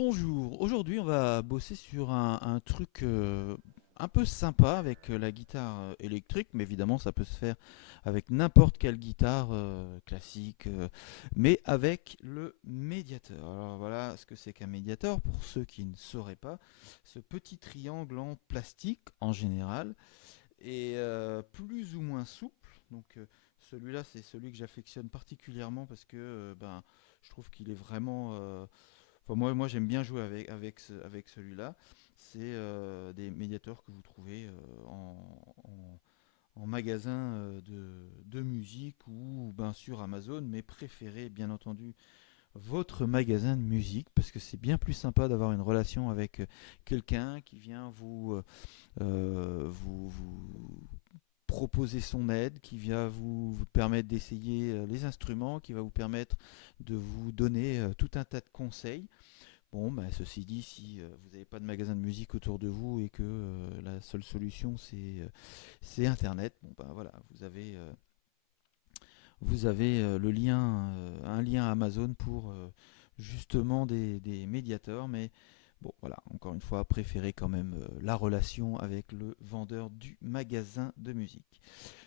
Bonjour, aujourd'hui on va bosser sur un truc un peu sympa avec la guitare électrique, mais évidemment ça peut se faire avec n'importe quelle guitare classique, mais avec le médiator. Alors voilà ce que c'est qu'un médiator, pour ceux qui ne sauraient pas, ce petit triangle en plastique en général est plus ou moins souple, donc celui-là c'est celui que j'affectionne particulièrement parce que je trouve qu'il est vraiment enfin, moi j'aime bien jouer avec celui-là. C'est des médiators que vous trouvez en magasin de musique ou ben, sur Amazon, mais préférez bien entendu votre magasin de musique parce que c'est bien plus sympa d'avoir une relation avec quelqu'un qui vient vous proposer son aide, qui vient vous permettre d'essayer les instruments, qui va vous permettre de vous donner tout un tas de conseils. Bon, bah, ceci dit, si vous n'avez pas de magasin de musique autour de vous et que la seule solution c'est Internet, bon, bah, voilà, vous avez le lien, un lien Amazon pour justement des médiateurs, mais bon, voilà, encore une fois, préférez quand même la relation avec le vendeur du magasin de musique.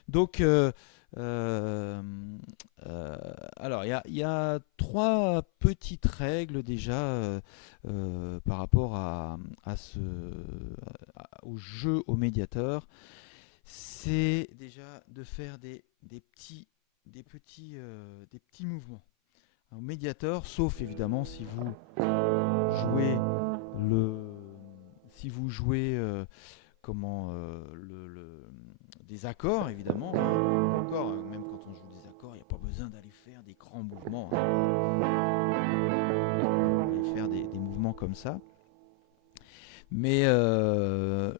Donc, euh, euh, alors, il y a trois petites règles déjà par rapport au jeu au médiateur. C'est déjà de faire des petits mouvements au médiateur, sauf évidemment jouez le, si vous jouez des accords, évidemment, hein. Encore, même quand on joue des accords, il n'y a pas besoin d'aller faire des grands mouvements, hein. Aller faire des mouvements comme ça. Mais le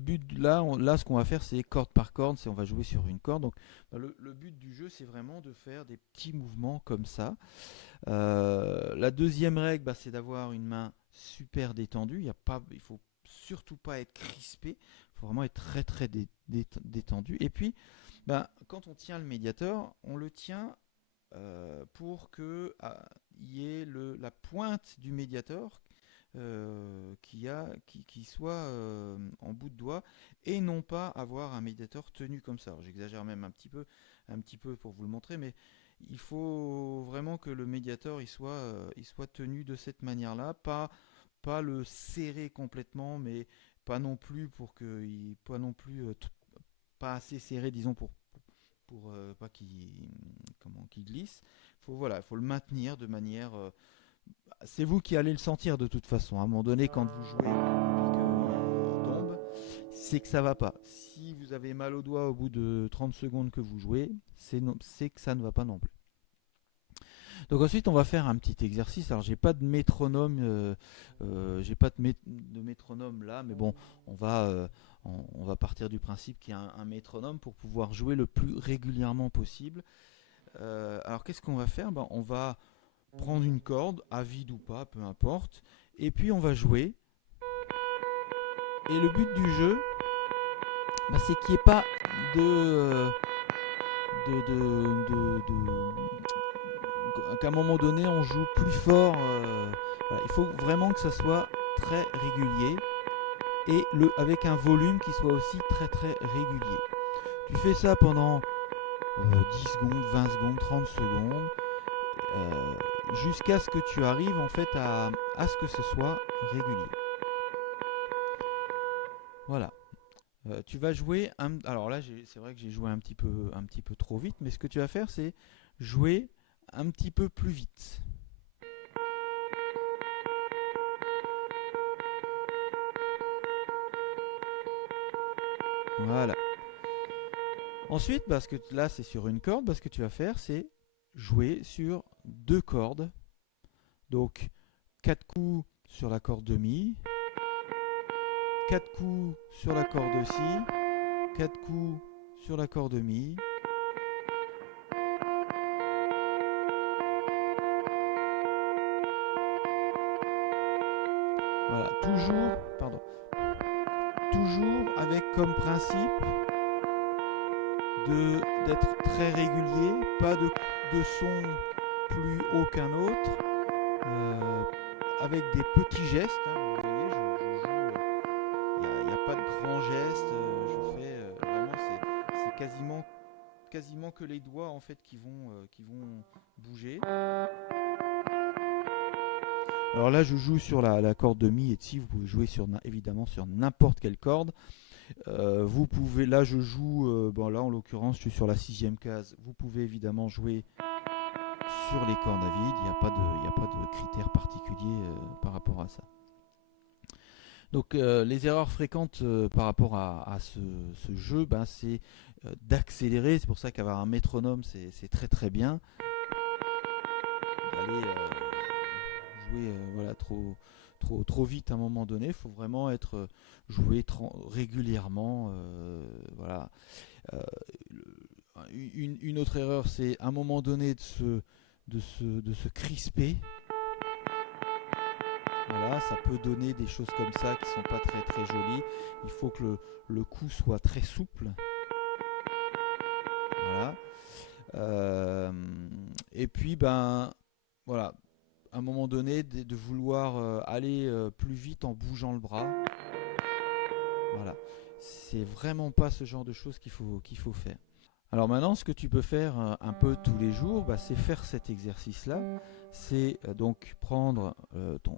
but là, ce qu'on va faire, c'est corde par corde, c'est on va jouer sur une corde. Donc le but du jeu, c'est vraiment de faire des petits mouvements comme ça. La deuxième règle, c'est d'avoir une main super détendue. Il faut surtout pas être crispé. Il faut vraiment être très très détendu. Et puis, quand on tient le médiator, on le tient pour que y ait la pointe du médiator qui soit en bout de doigt et non pas avoir un médiator tenu comme ça. Alors, j'exagère même un petit peu pour vous le montrer, mais il faut vraiment que le médiator il soit tenu de cette manière-là, pas le serrer complètement, mais pas non plus pas non plus pas assez serré, disons pour pas qu'il glisse. Faut le maintenir de manière c'est vous qui allez le sentir de toute façon. À un moment donné, quand vous jouez et puis qu'il tombe, c'est que ça va pas. Si vous avez mal au doigt au bout de 30 secondes que vous jouez, c'est que ça ne va pas non plus. Donc ensuite, on va faire un petit exercice. Alors, j'ai pas de métronome, j'ai pas de métronome là, mais bon, on va partir du principe qu'il y a un métronome pour pouvoir jouer le plus régulièrement possible. Alors, qu'est-ce qu'on va faire? On va prendre une corde, à vide ou pas, peu importe, et puis on va jouer. Et le but du jeu, c'est qu'il n'y ait pas qu'à un moment donné on joue plus fort. Voilà. Il faut vraiment que ça soit très régulier et avec un volume qui soit aussi très très régulier. Tu fais ça pendant 10 secondes, 20 secondes, 30 secondes, jusqu'à ce que tu arrives en fait à ce que ce soit régulier. Voilà. Tu vas jouer alors là, c'est vrai que j'ai joué un petit peu trop vite, mais ce que tu vas faire, c'est jouer un petit peu plus vite. Voilà. Ensuite, parce que là, c'est sur une corde, ce que tu vas faire, c'est jouer sur deux cordes. Donc, 4 coups sur la corde de mi, 4 coups sur la corde de si, 4 coups sur la corde de mi. Voilà, toujours avec comme principe d'être très régulier, pas de son plus haut qu'un autre, euh, avec des petits gestes, hein. Vous voyez, je joue, il n'y a pas de grands gestes, je fais vraiment, c'est quasiment que les doigts en fait qui vont bouger. Alors là, je joue sur la corde de mi et de si. Vous pouvez jouer évidemment sur n'importe quelle corde. Vous pouvez, là, je joue, bon là en l'occurrence, je suis sur la 6e case. Vous pouvez évidemment jouer sur les cordes à vide. Il n'y a pas de critères particuliers par rapport à ça. Donc les erreurs fréquentes par rapport à ce jeu, ben, c'est d'accélérer. C'est pour ça qu'avoir un métronome, c'est très très bien. D'aller jouer voilà, trop vite à un moment donné. Il faut vraiment être joué régulièrement. Voilà. Euh, une autre erreur, c'est à un moment donné de se crisper. Voilà, ça peut donner des choses comme ça qui sont pas très très jolies. Il faut que le coup soit très souple. Voilà. Et puis ben voilà, à un moment donné de vouloir aller plus vite en bougeant le bras. Voilà. C'est vraiment pas ce genre de choses qu'il faut faire. Alors maintenant, ce que tu peux faire un peu tous les jours, bah, c'est faire cet exercice-là. C'est donc prendre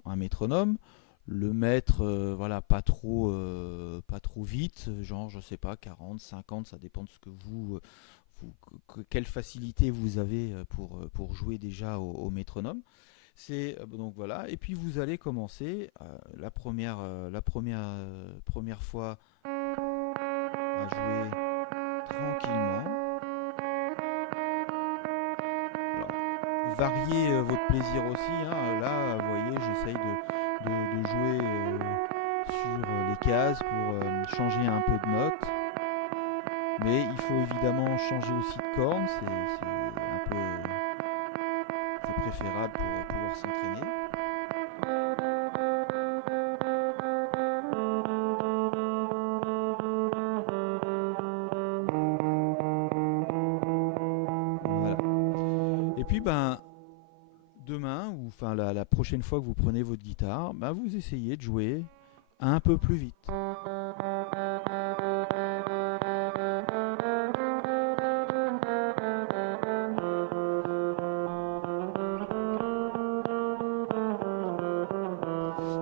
un métronome, le mettre voilà, pas trop vite, genre je sais pas, 40, 50, ça dépend de ce que quelle facilité vous avez pour jouer déjà au métronome. C'est donc voilà, et puis vous allez commencer première fois à jouer tranquillement. Alors, variez votre plaisir aussi, hein. Là, vous voyez, j'essaye de jouer sur les cases pour changer un peu de notes. Mais il faut évidemment changer aussi de corne, c'est préférable pour pouvoir s'entraîner. Voilà. Et puis ben demain, ou enfin la prochaine fois que vous prenez votre guitare, ben, vous essayez de jouer un peu plus vite.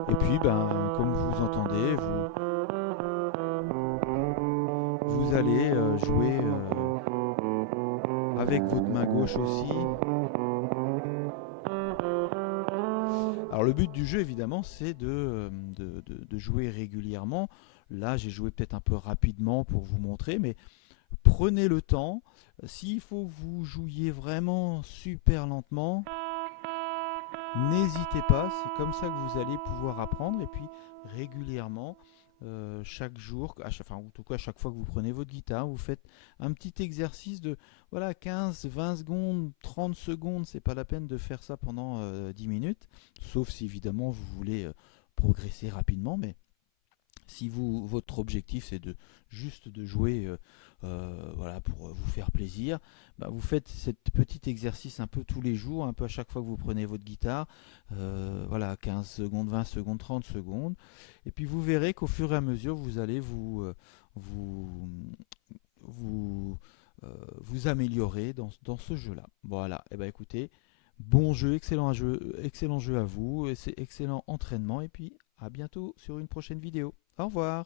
Et puis, ben, comme vous entendez, vous allez jouer avec votre main gauche aussi. Alors le but du jeu, évidemment, c'est de jouer régulièrement. Là, j'ai joué peut-être un peu rapidement pour vous montrer, mais prenez le temps. S'il faut que vous jouiez vraiment super lentement, n'hésitez pas, c'est comme ça que vous allez pouvoir apprendre. Et puis régulièrement, chaque jour, enfin, en tout cas à chaque fois que vous prenez votre guitare, vous faites un petit exercice de voilà, 15, 20 secondes, 30 secondes. C'est pas la peine de faire ça pendant 10 minutes, sauf si évidemment vous voulez progresser rapidement. Mais si votre objectif c'est juste de jouer voilà, pour vous faire plaisir, bah, vous faites ce petit exercice un peu tous les jours, un peu à chaque fois que vous prenez votre guitare, voilà, 15 secondes, 20 secondes, 30 secondes, et puis vous verrez qu'au fur et à mesure vous allez vous, vous améliorer dans ce jeu-là. Voilà, et ben écoutez, bon jeu, excellent jeu à vous, et c'est excellent entraînement, et puis à bientôt sur une prochaine vidéo. Au revoir.